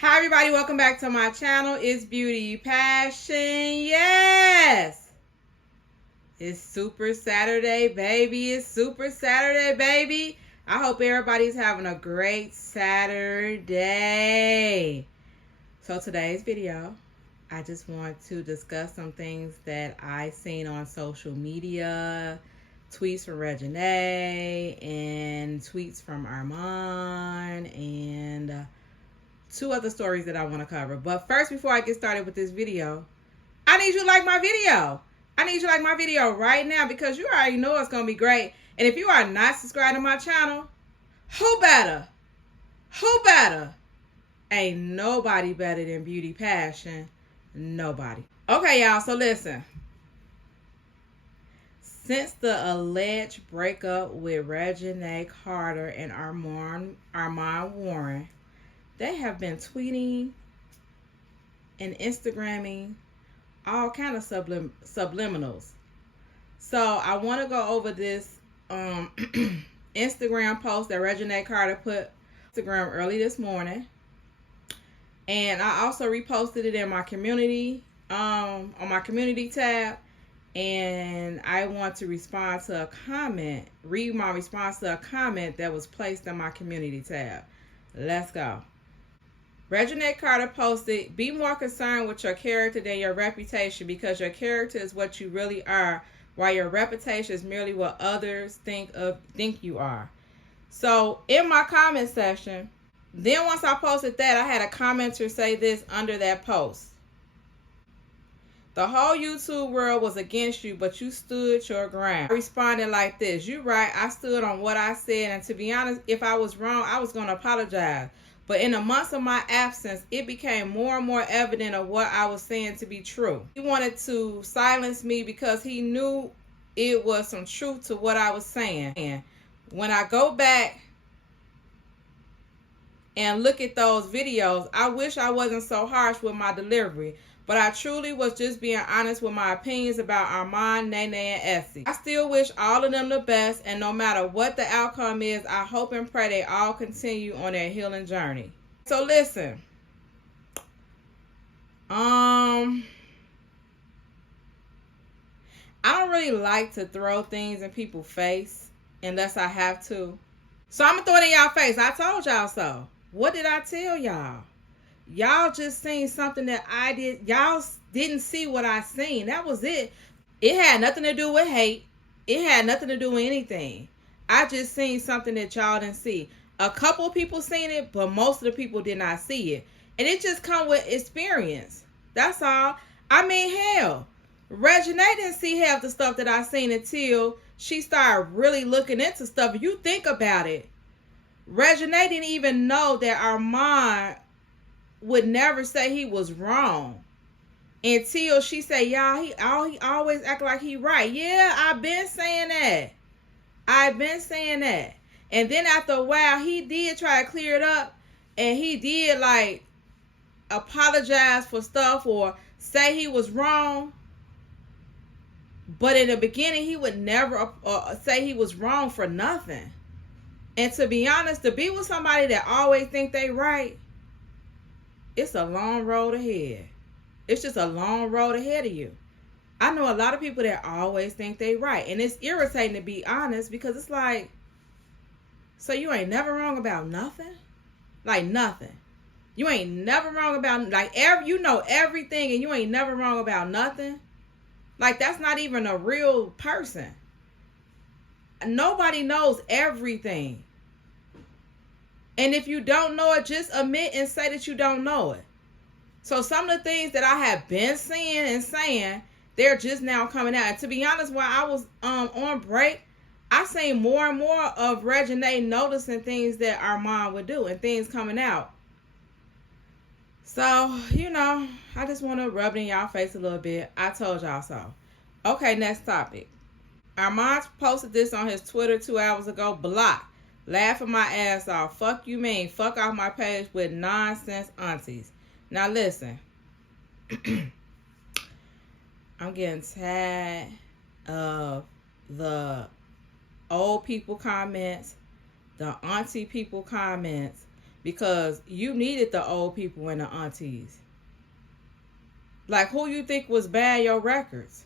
Hi everybody, welcome back to my channel. It's Beauty Passion. Yes! It's Super Saturday, baby. It's Super Saturday, baby. I hope everybody's having a great Saturday. So today's video, I just want to discuss some things that I seen on social media, tweets from Reginae and tweets from Armand and two other stories that I want to cover. But first, before I get started with this video, I need you to like my video. I need you to like my video right now because you already know it's going to be great. And if you are not subscribed to my channel, who better? Who better? Ain't nobody better than Beauty Passion. Nobody. Okay, y'all, so listen. Since the alleged breakup with Reginae Carter and Armand Warren, they have been tweeting and Instagramming all kind of subliminals. So I want to go over this Instagram post that Reginae Carter put on Instagram early this morning. And I also reposted it in my community, on my community tab. And I want to respond to a comment, read my response to a comment that was placed in my community tab. Let's go. Reginae Carter posted, "Be more concerned with your character than your reputation because your character is what you really are, while your reputation is merely what others think you are." So in my comment section, then once I posted that, I had a commenter say this under that post. "The whole YouTube world was against you, but you stood your ground." I responded like this: "You right, I stood on what I said, and to be honest, if I was wrong, I was going to apologize. But in the months of my absence, it became more and more evident of what I was saying to be true. He wanted to silence me because he knew it was some truth to what I was saying. And when I go back and look at those videos, I wish I wasn't so harsh with my delivery. But I truly was just being honest with my opinions about Armand, Nene, and Essie. I still wish all of them the best, and no matter what the outcome is, I hope and pray they all continue on their healing journey." So listen, I don't really like to throw things in people's face unless I have to. So I'm gonna throw it in y'all face. I told y'all so. What did I tell y'all? Y'all just seen something that I did. Y'all didn't see what I seen. That was it. It had nothing to do with hate. It had nothing to do with anything. I just seen something that y'all didn't see. A couple of people seen it, but most of the people did not see it. And it just come with experience. That's all. I mean, hell, Reginae didn't see half the stuff that I seen until she started really looking into stuff. If you think about it, Reginae didn't even know that Armand would never say he was wrong until she said, "Y'all, he always act like he right." Yeah, I've been saying that. And then after a while, he did try to clear it up, and he did like apologize for stuff or say he was wrong. But in the beginning, he would never say he was wrong for nothing. And to be honest, to be with somebody that always think they right, it's a long road ahead. It's just a long road ahead of you. I know a lot of people that always think they right. And it's irritating, to be honest, because it's like, so you ain't never wrong about nothing? Like nothing. You ain't never wrong about, like, you know everything and you ain't never wrong about nothing? Like, that's not even a real person. Nobody knows everything. And if you don't know it, just admit and say that you don't know it. So some of the things that I have been seeing and saying, they're just now coming out. And to be honest, while I was on break, I seen more and more of Reginae noticing things that Armand would do and things coming out. So, you know, I just want to rub it in y'all face a little bit. I told y'all so. Okay, next topic. Armand posted this on his Twitter 2 hours ago. "Block. Laughing my ass off. Fuck you mean. Fuck off my page with nonsense aunties." Now listen. I'm getting tired of the old people comments, the auntie people comments, because you needed the old people and the aunties. Like, who you think was buying your records?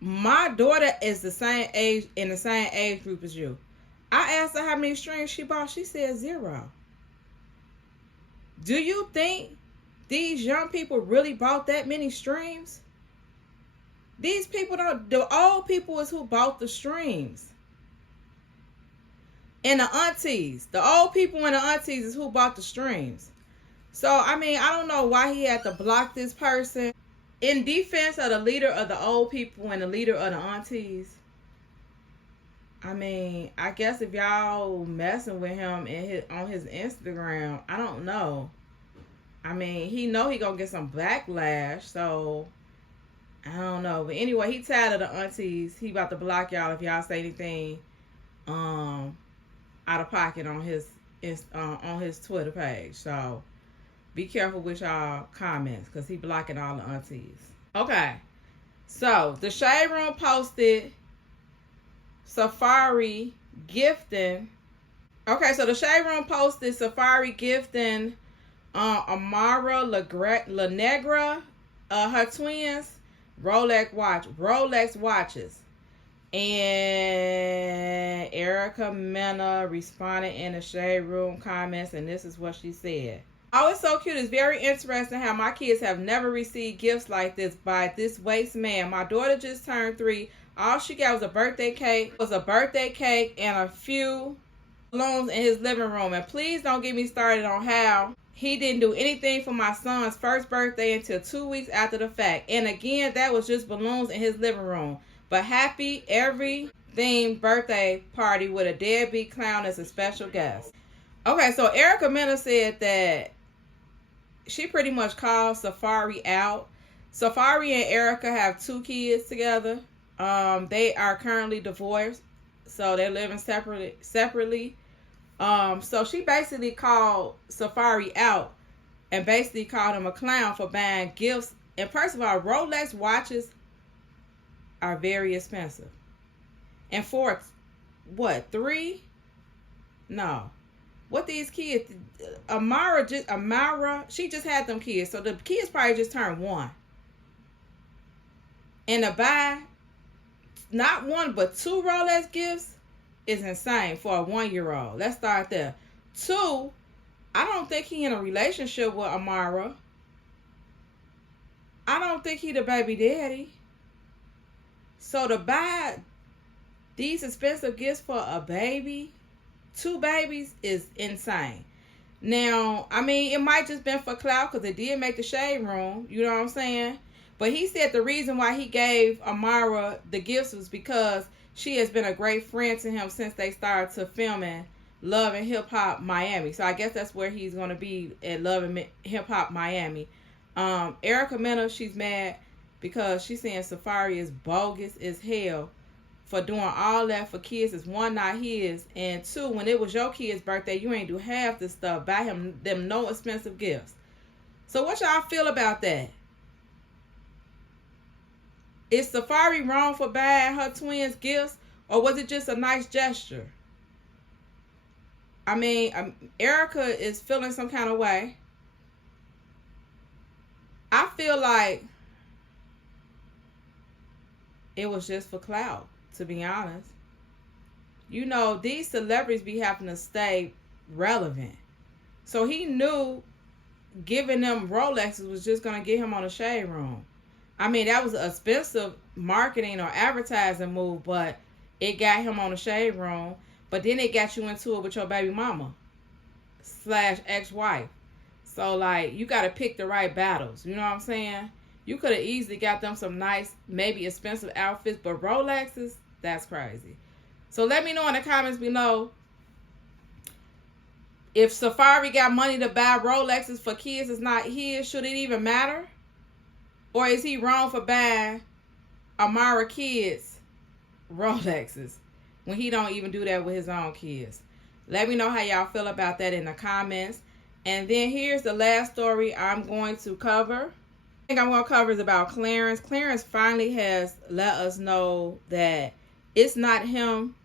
My daughter is the same age, in the same age group as you. I asked her how many streams she bought. She said 0. Do you think these young people really bought that many streams? These people don't. The old people is who bought the streams. And the aunties. The old people and the aunties is who bought the streams. So, I mean, I don't know why he had to block this person. In defense of the leader of the old people and the leader of the aunties, I mean, I guess if y'all messing with him on his Instagram, I don't know. I mean, he know he gonna get some backlash, so I don't know. But anyway, he tired of the aunties. He about to block y'all if y'all say anything out of pocket on his Twitter page. So be careful with y'all comments, because he blocking all the aunties. Okay. So, the Shade Room posted Safari gifting. Okay, so the Shade Room posted Safari gifting Amara La Negra, her twins, Rolex watches. And Erica Mena responded in the Shade Room comments, and this is what she said. Oh, it's so cute. It's very interesting how my kids have never received gifts like this by this waste man. My daughter just turned 3. All she got was a birthday cake. And a few balloons in his living room. And please don't get me started on how he didn't do anything for my son's first birthday until 2 weeks after the fact. And again, that was just balloons in his living room. But happy every-themed birthday party with a deadbeat clown as a special guest. Okay, so Erica Mena said that she pretty much called Safari out. Safari and Erica have 2 kids together. They are currently divorced, so they're living separately. So she basically called Safari out and basically called him a clown for buying gifts. And first of all, Rolex watches are very expensive. And for what, 3? No. What these kids, Amara, she just had them kids. So the kids probably just turned 1. And to buy not 1 but 2 Rolex gifts is insane for a 1-year-old. Let's start there. 2, I don't think he in a relationship with Amara. I don't think he the baby daddy. So to buy these expensive gifts for a baby, 2 babies, is insane. Now, I mean, it might just been for clout because it did make the Shade Room. You know what I'm saying? But he said the reason why he gave Amara the gifts was because she has been a great friend to him since they started to filming Love and Hip Hop Miami. So I guess that's where he's going to be, at Love and Hip Hop Miami. Erica Mena, she's mad because she's saying Safari is bogus as hell for doing all that for kids. Is 1, not his, and 2, when it was your kid's birthday, you ain't do half the stuff. Buy them no expensive gifts. So what y'all feel about that? Is Safari wrong for buying her twins gifts, or was it just a nice gesture? I mean, Erica is feeling some kind of way. I feel like it was just for clout, to be honest. You know, these celebrities be having to stay relevant. So he knew giving them Rolexes was just going to get him on the Shade Room. I mean, that was an expensive marketing or advertising move, but it got him on the Shade Room. But then it got you into it with your baby mama / ex-wife. So, like, you got to pick the right battles. You know what I'm saying? You could have easily got them some nice, maybe expensive outfits, but Rolexes, that's crazy. So let me know in the comments below, if Safari got money to buy Rolexes for kids is not his, should it even matter? Or is he wrong for buying Amara kids Rolexes when he don't even do that with his own kids? Let me know how y'all feel about that in the comments. And then here's the last story I'm going to cover. I think I'm going to cover is about Clarence. Clarence finally has let us know that it's not him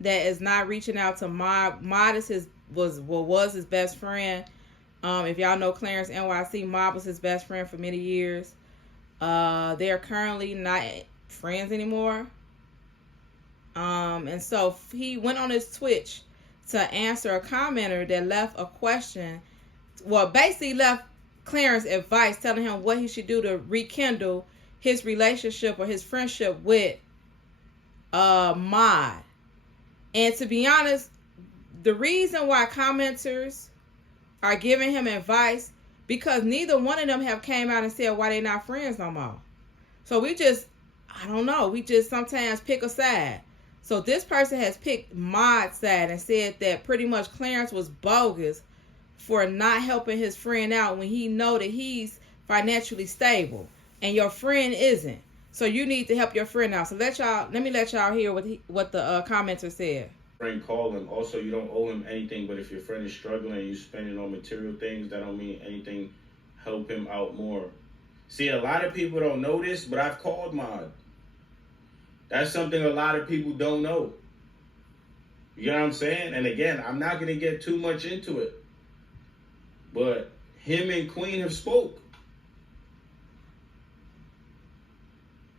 that is not reaching out to Mod. Mod is his was his best friend. If y'all know Clarence NYC, Mod was his best friend for many years. They are currently not friends anymore. And so he went on his Twitch to answer a commenter that left a question. Well, basically left Clarence advice telling him what he should do to rekindle his relationship or his friendship with Mod. And to be honest, the reason why commenters are giving him advice, because neither one of them have came out and said why they're not friends no more. So we just, I don't know, we just sometimes pick a side. So this person has picked Mod's side and said that pretty much Clarence was bogus for not helping his friend out when he know that he's financially stable and your friend isn't. So you need to help your friend out. So let me let y'all hear what the commenter said. Friend call him. Also, you don't owe him anything, but if your friend is struggling and you spending on material things, that don't mean anything. Help him out more. See, a lot of people don't know this, but I've called Mod. That's something a lot of people don't know. You know what I'm saying? And again, I'm not going to get too much into it, but him and Queen have spoke.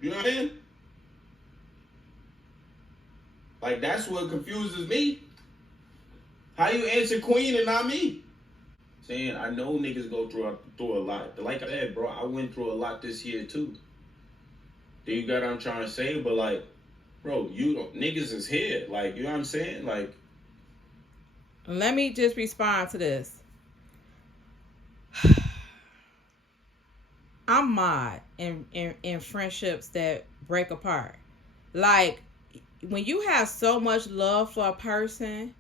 You know what I mean? Like, that's what confuses me. How you answer Queen and not me? Saying, I know niggas go through a lot. Like I said, bro, I went through a lot this year too. Do you get what I'm trying to say? But like, bro, niggas is here. Like, you know what I'm saying? Like, let me just respond to this. I'm Mod in friendships that break apart. Like, when you have so much love for a person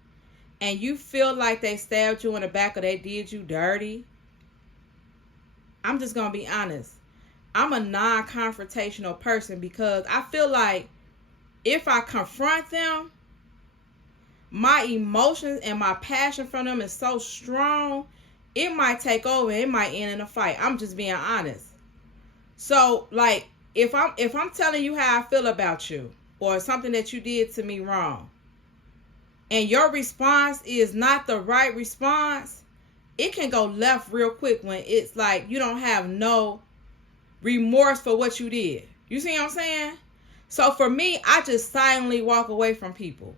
and you feel like they stabbed you in the back or they did you dirty, I'm just going to be honest. I'm a non-confrontational person because I feel like if I confront them, my emotions and my passion for them is so strong, it might take over. It might end in a fight. I'm just being honest. So, like, if I'm telling you how I feel about you or something that you did to me wrong, and your response is not the right response, it can go left real quick when it's like you don't have no remorse for what you did. You see what I'm saying? So for me, I just silently walk away from people.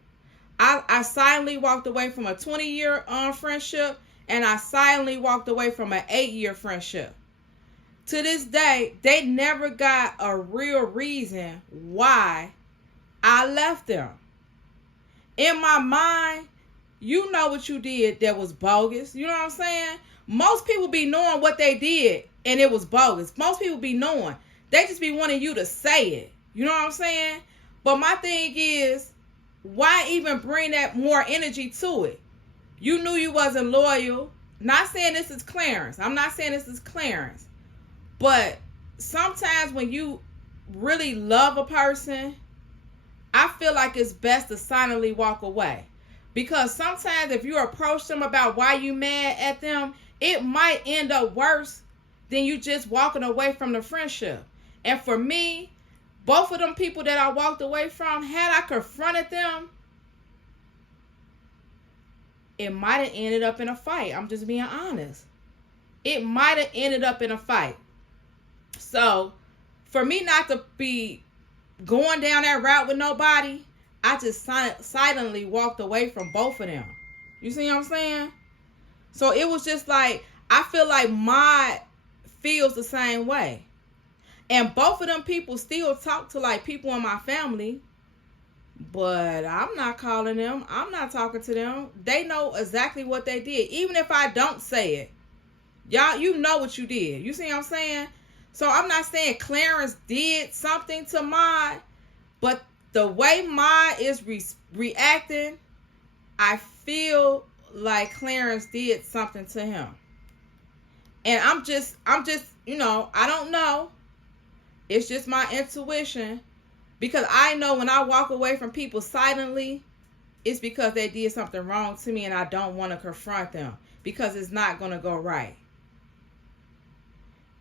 I silently walked away from a 20-year friendship, and I silently walked away from an 8-year friendship. To this day, they never got a real reason why I left them. In my mind, you know what you did that was bogus. You know what I'm saying? Most people be knowing what they did and it was bogus. Most people be knowing. They just be wanting you to say it. You know what I'm saying? But my thing is, why even bring that more energy to it? You knew you wasn't loyal. Not saying this is Clarence. I'm not saying this is Clarence. But sometimes when you really love a person, I feel like it's best to silently walk away. Because sometimes if you approach them about why you mad at them, it might end up worse than you just walking away from the friendship. And for me, both of them people that I walked away from, had I confronted them, it might have ended up in a fight. I'm just being honest. It might have ended up in a fight. So, for me not to be going down that route with nobody, I just silently walked away from both of them. You see what I'm saying? So, it was just like, I feel like Mod feels the same way. And both of them people still talk to like people in my family, but I'm not calling them. I'm not talking to them. They know exactly what they did. Even if I don't say it, y'all, you know what you did. You see what I'm saying? So I'm not saying Clarence did something to Mod, but the way Mod is reacting, I feel like Clarence did something to him. And I'm just, you know, I don't know. It's just my intuition. Because I know when I walk away from people silently, it's because they did something wrong to me and I don't want to confront them. Because it's not going to go right.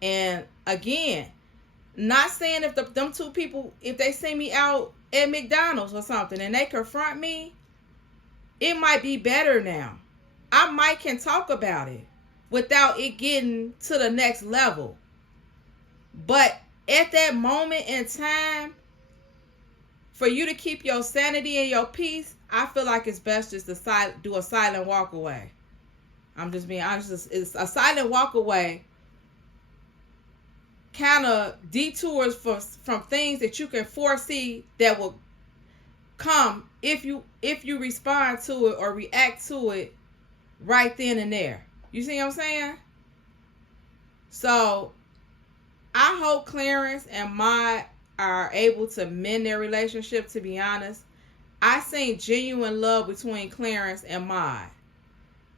And again, not saying if them two people, if they see me out at McDonald's or something and they confront me, it might be better now. I might can talk about it without it getting to the next level. But at that moment in time, for you to keep your sanity and your peace, I feel like it's best just to do a silent walk away. I'm just being honest. It's a silent walk away kind of detours from things that you can foresee that will come if you respond to it or react to it right then and there. You see what I'm saying? So I hope Clarence and Mod are able to mend their relationship, to be honest. I seen genuine love between Clarence and Mod.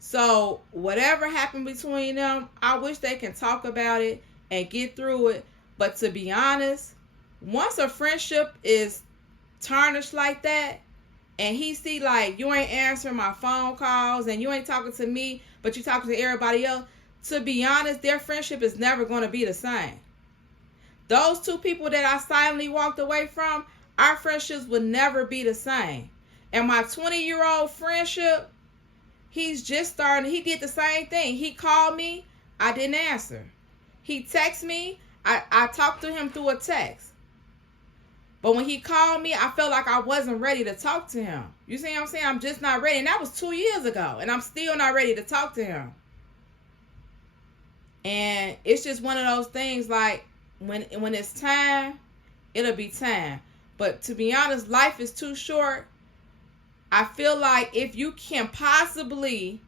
So whatever happened between them, I wish they can talk about it and get through it. But to be honest, once a friendship is tarnished like that, and he see like you ain't answering my phone calls and you ain't talking to me, but you talking to everybody else, to be honest, their friendship is never going to be the same. Those two people that I silently walked away from, our friendships would never be the same. And my 20-year-old friendship, he's just starting. He did the same thing. He called me. I didn't answer. He texted me. I talked to him through a text. But when he called me, I felt like I wasn't ready to talk to him. You see what I'm saying? I'm just not ready. And that was 2 years ago. And I'm still not ready to talk to him. And it's just one of those things like, when it's time, it'll be time. But to be honest, life is too short. I feel like if you can possibly,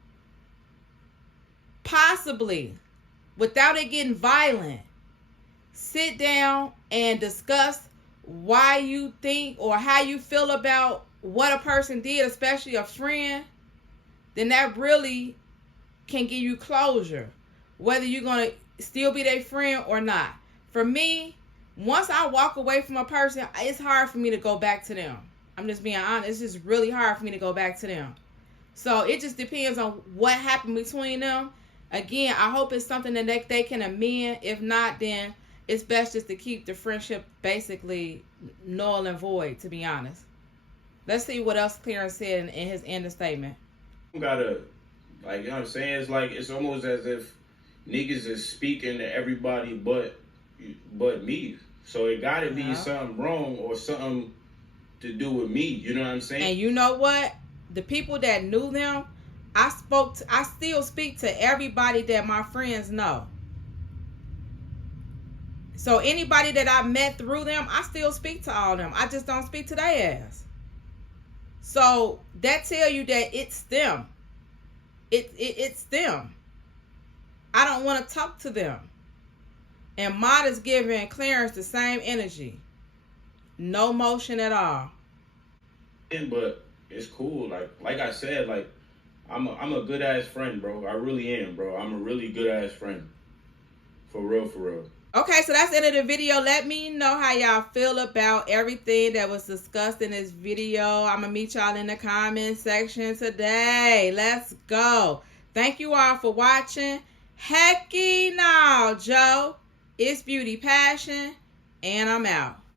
without it getting violent, sit down and discuss why you think or how you feel about what a person did, especially a friend, then that really can give you closure, whether you're going to still be their friend or not. For me, once I walk away from a person, it's hard for me to go back to them. I'm just being honest. It's just really hard for me to go back to them. So it just depends on what happened between them. Again, I hope it's something that they can amend. If not, then it's best just to keep the friendship basically null and void, to be honest. Let's see what else Clarence said in his end of statement. You gotta, like, you know what I'm saying? It's like, it's almost as if niggas is speaking to everybody but me. So it gotta be something wrong or something to do with me. You know what I'm saying? And you know what? The people that knew them, I still speak to everybody that my friends know. So anybody that I met through them, I still speak to all of them. I just don't speak to their ass. So that tell you that it's them. It's them. I don't want to talk to them. And Mod is giving Clarence the same energy. No motion at all. But it's cool. Like I said, like I'm a good ass friend, bro. I really am, bro. I'm a really good ass friend. For real, for real. Okay, so that's the end of the video. Let me know how y'all feel about everything that was discussed in this video. I'm going to meet y'all in the comment section today. Let's go. Thank you all for watching. Hecky now, Joe. It's Beauty Passion, and I'm out.